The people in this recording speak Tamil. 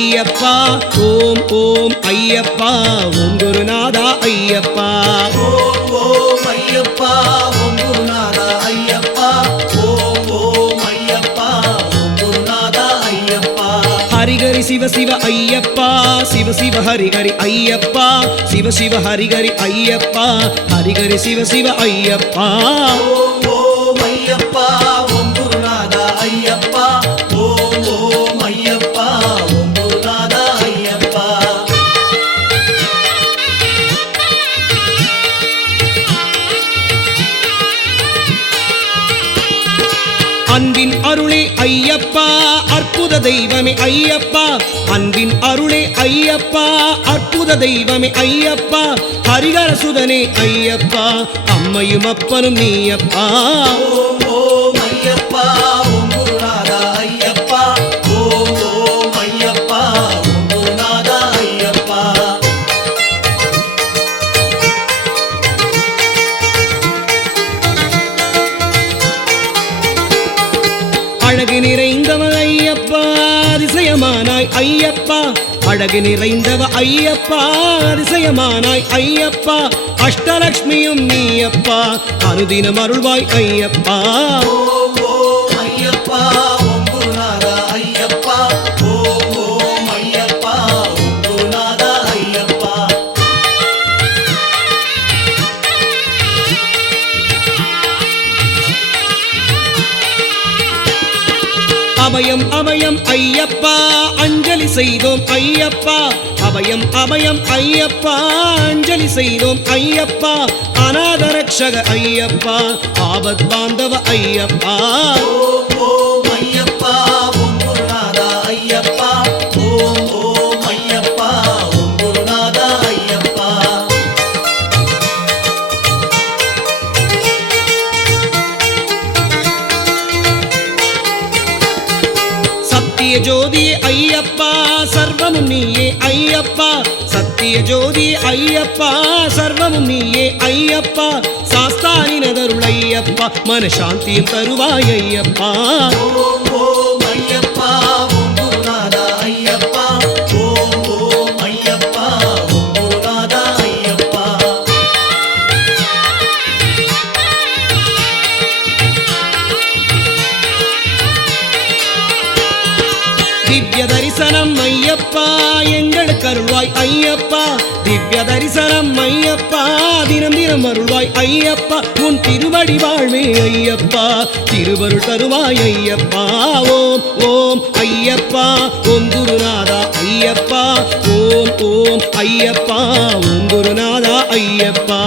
ஐயப்பா ஓம் ஓம் ஐயப்பா ஓம் குருநாதா ஐயப்பா ஓம் ஓம் ஐயப்பா ஓம் குருநாதா ஐயப்பா ஓம் ஓம் ஐயப்பா ஓம் குருநாதா ஐயப்பா ஹரிஹரி சிவ சிவ ஐயப்பா சிவ சிவ ஹரிஹரி ஐயப்பா சிவ சிவ ஹரிஹரி ஐயப்பா ஹரிஹரி சிவ சிவ ஐயப்பா ஓம் ஓம் ஐயப்பா ஓம் குருநாதா ஐயப்பா ஓம் ஓம் ஐயப்பா ஓம் குருநாதா ஐயப்பா அன்பின் அருளே ஐயப்பா அற்புத தெய்வமே ஐயப்பா அன்பின் அருளே ஐயப்பா அற்புத தெய்வமே ஐயப்பா ஹரிஹர சுதனே ஐயப்பா அம்மையும் அப்பனும் நீயப்பா ஓம் ஓம் ஐயப்பா ஓம் குருநாதா ஐயப்பா ஓம் ஓம் ஐயப்பா ஓம் குருநாதா ஐயப்பா அழகு நிறைந்தவ ஐயப்பா அதிசயமானாய் ஐயப்பா அழகு நிறைந்தவ ஐயப்பா அதிசயமானாய் ஐயப்பா அஷ்டலக்ஷ்மியும் நீயப்பா அனுதினம் அருள்வாய் ஐயப்பா ஓம் ஓம் ஐயப்பா ஓம் குருநாதா ஐயப்பா ஓம் ஓம் ஐயப்பா ஓம் குருநாதா ஐயப்பா அபயம் அபயம் ஐயப்பா அஞ்சலி செய்தோம் ஐயப்பா அபயம் அபயம் ஐயப்பா அஞ்சலி செய்தோம் ஐயப்பா அநாத ரக்ஷக ஐயப்பா ஆபத் பாந்தவ ஐயப்பா ஓம் ஓம் ஐயப்பா ஓம் குருநாதா ஐயப்பா ஓம் ஓம் ஐயப்பா ஓம் குருநாதா ஐயப்பா சத்திய ஜோதி ஐயப்பா சர்வமும் நீயே ஐயப்பா சத்திய ஜோதி ஐயப்பா சர்வமும் நீயே ஐயப்பா சாஸ்தானினதருள் ஐயப்பா மனசாந்தியும் தருவாய் ஐயப்பா ஓம் ஓம் ஐயப்பா ஓம் குருநாதா ஐயப்பா ஓம் ஓம் ஐயப்பா ஓம் குருநாதா ஐயப்பா திவ்ய தரிசனம் ஐயப்பா எங்களுக்கு அருள்வாய் ஐயப்பா திவ்ய தரிசனம் ஐயப்பா தினம் தினம் அருள்வாய் ஐயப்பா உன் திருவடி வாழ்வே ஐயப்பா திருவருள் தருவாய் ஐயப்பா ஓம் ஓம் ஐயப்பா ஓம் குருநாதா ஐயப்பா ஓம் ஓம் ஐயப்பா ஓம் குருநாதா ஐயப்பா